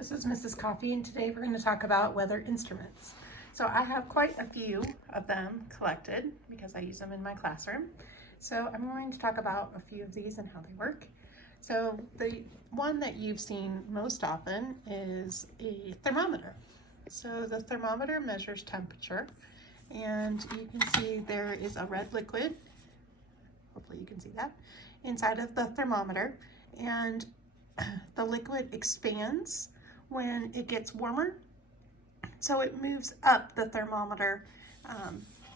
This is Mrs. Coffee, and today we're going to talk about weather instruments. So I have quite a few of them collected because I use them in my classroom. So I'm going to talk about a few of these and how they work. So the one that you've seen most often is a thermometer. So the thermometer measures temperature, and you can see there is a red liquid, hopefully you can see that, inside of the thermometer, and the liquid expands when it gets warmer, so it moves up the thermometer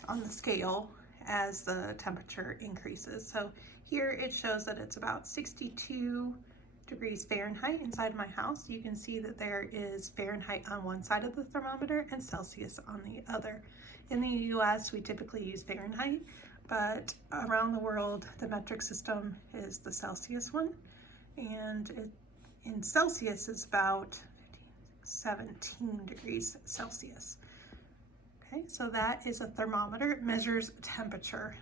on the scale as the temperature increases. So here it shows that it's about 62 degrees Fahrenheit inside my house. You can see that there is Fahrenheit on one side of the thermometer and Celsius on the other. In the US, we typically use Fahrenheit, but around the world, the metric system is the Celsius one, and in Celsius is about 17 degrees Celsius. Okay, so that is a thermometer. It measures temperature.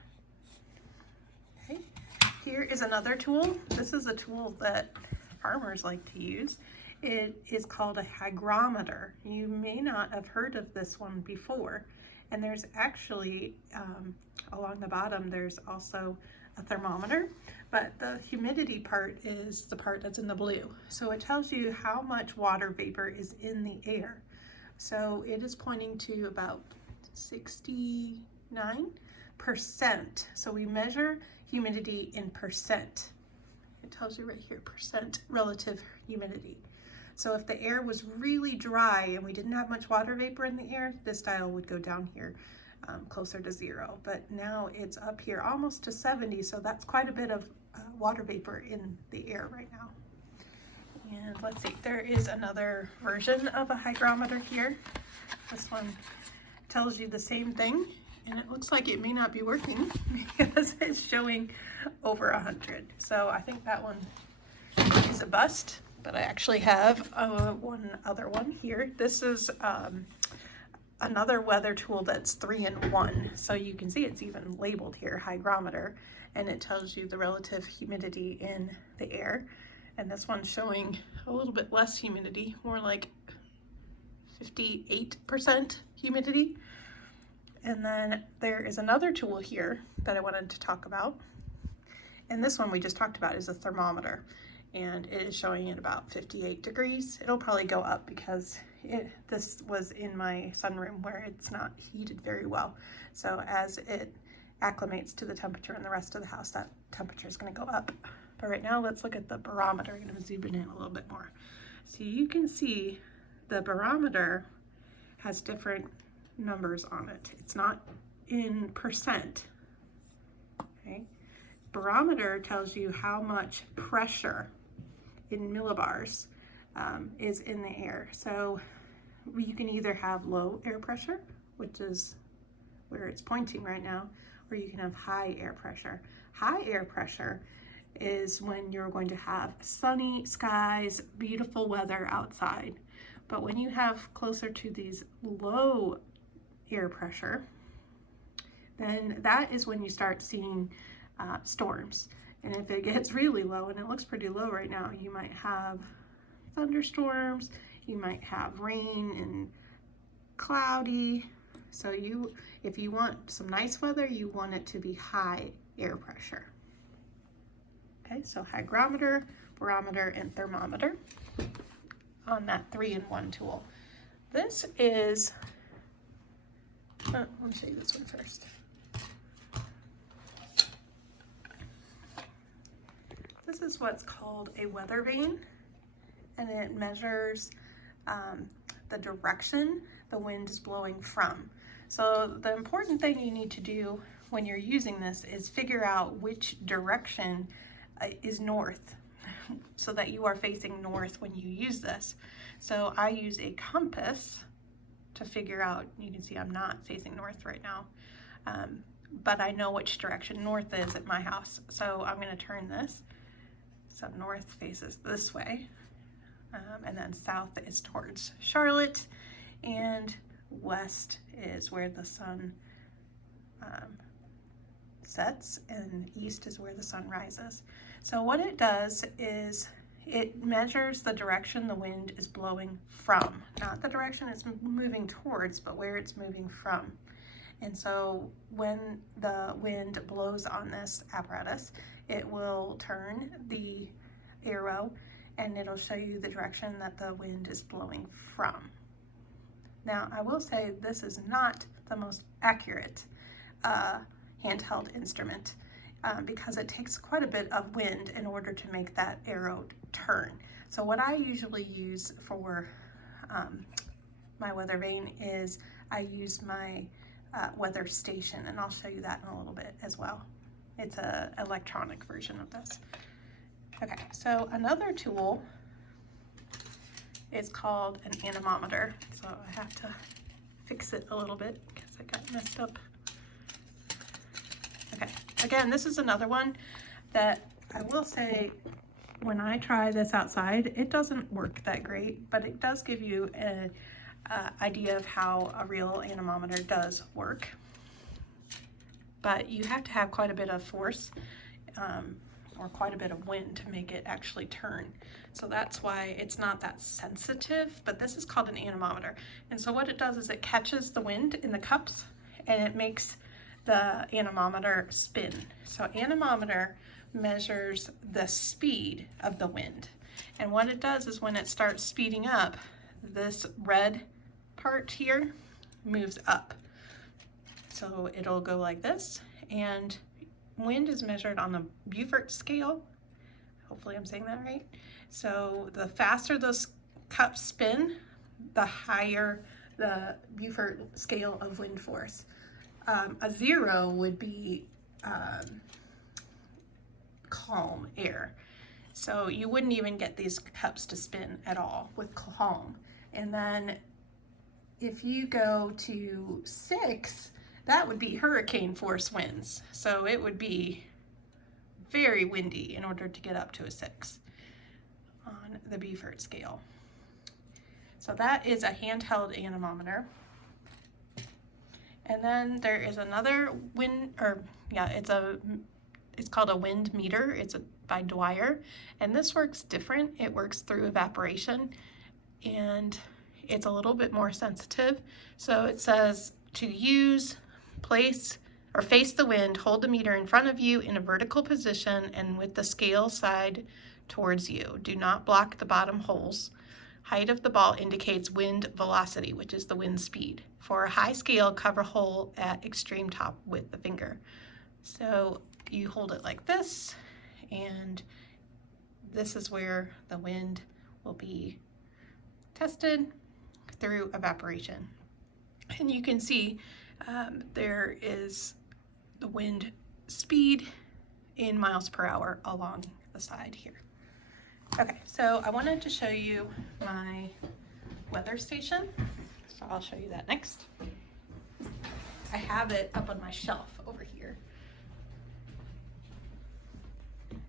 Okay, here is another tool. This is a tool that farmers like to use. It is called a hygrometer. You may not have heard of this one before. And there's actually, along the bottom, there's also a thermometer, but the humidity part is the part that's in the blue. So it tells you how much water vapor is in the air. So it is pointing to about 69%. So we measure humidity in percent. It tells you right here, percent relative humidity. So if the air was really dry and we didn't have much water vapor in the air, this dial would go down here closer to 0. But now it's up here almost to 70, so that's quite a bit of water vapor in the air right now. And let's see, there is another version of a hygrometer here. This one tells you the same thing, and it looks like it may not be working because it's showing over 100. So I think that one is a bust. But I actually have one other one here. This is another weather tool that's 3-in-1. So you can see it's even labeled here, hygrometer, and it tells you the relative humidity in the air. And this one's showing a little bit less humidity, more like 58% humidity. And then there is another tool here that I wanted to talk about. And this one we just talked about is a thermometer. And it is showing at about 58 degrees. It'll probably go up because this was in my sunroom where it's not heated very well. So as it acclimates to the temperature in the rest of the house, that temperature is going to go up. But right now, let's look at the barometer. I'm going to zoom in a little bit more. So you can see the barometer has different numbers on it. It's not in percent. Okay. Barometer tells you how much pressure in millibars is in the air. So you can either have low air pressure, which is where it's pointing right now, or you can have high air pressure. High air pressure is when you're going to have sunny skies, beautiful weather outside. But when you have closer to these low air pressure, then that is when you start seeing storms. And if it gets really low, and it looks pretty low right now, you might have thunderstorms, you might have rain and cloudy. So if you want some nice weather, you want it to be high air pressure. Okay, so hygrometer, barometer, and thermometer on that 3-in-1 tool. This is, let me show you this one first. This is what's called a weather vane, and it measures the direction the wind is blowing from. So the important thing you need to do when you're using this is figure out which direction is north, so that you are facing north when you use this. So I use a compass to figure out, you can see I'm not facing north right now, but I know which direction north is at my house. So I'm going to turn this. So north faces this way, and then south is towards Charlotte, and west is where the sun sets, and east is where the sun rises. So what it does is it measures the direction the wind is blowing from, not the direction it's moving towards, but where it's moving from. And so when the wind blows on this apparatus, it will turn the arrow and it'll show you the direction that the wind is blowing from. Now, I will say this is not the most accurate handheld instrument because it takes quite a bit of wind in order to make that arrow turn. So what I usually use for my weather vane is I use my weather station, and I'll show you that in a little bit as well. It's an electronic version of this. Okay, so another tool is called an anemometer. So I have to fix it a little bit because I got messed up. Okay, again, this is another one that I will say when I try this outside, it doesn't work that great, but it does give you an idea of how a real anemometer does work. But you have to have quite a bit of force or quite a bit of wind to make it actually turn. So that's why it's not that sensitive, but this is called an anemometer. And so what it does is it catches the wind in the cups and it makes the anemometer spin. So anemometer measures the speed of the wind. And what it does is when it starts speeding up, this red part here moves up. So it'll go like this, and wind is measured on the Beaufort scale. Hopefully I'm saying that right. So the faster those cups spin, the higher the Beaufort scale of wind force. A 0 would be calm air. So you wouldn't even get these cups to spin at all with calm. And then if you go to 6, that would be hurricane force winds. So it would be very windy in order to get up to a 6 on the Beaufort scale. So that is a handheld anemometer. And then there is another it's called a wind meter. It's by Dwyer, and this works different. It works through evaporation, and it's a little bit more sensitive. So it says to use, place or face the wind, hold the meter in front of you in a vertical position and with the scale side towards you. Do not block the bottom holes. Height of the ball indicates wind velocity, which is the wind speed. For a high scale, cover hole at extreme top with the finger. So you hold it like this, and this is where the wind will be tested through evaporation. And you can see there is the wind speed in miles per hour along the side here. Okay, so I wanted to show you my weather station, so I'll show you that next. I have it up on my shelf over here.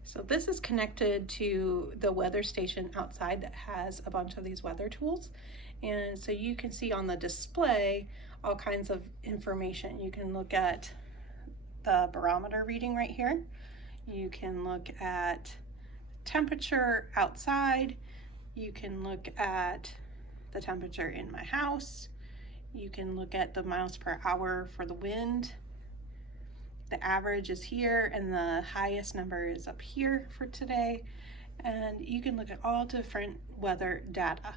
So this is connected to the weather station outside that has a bunch of these weather tools. And so you can see on the display all kinds of information. You can look at the barometer reading right here. You can look at temperature outside. You can look at the temperature in my house. You can look at the miles per hour for the wind. The average is here and the highest number is up here for today. And you can look at all different weather data.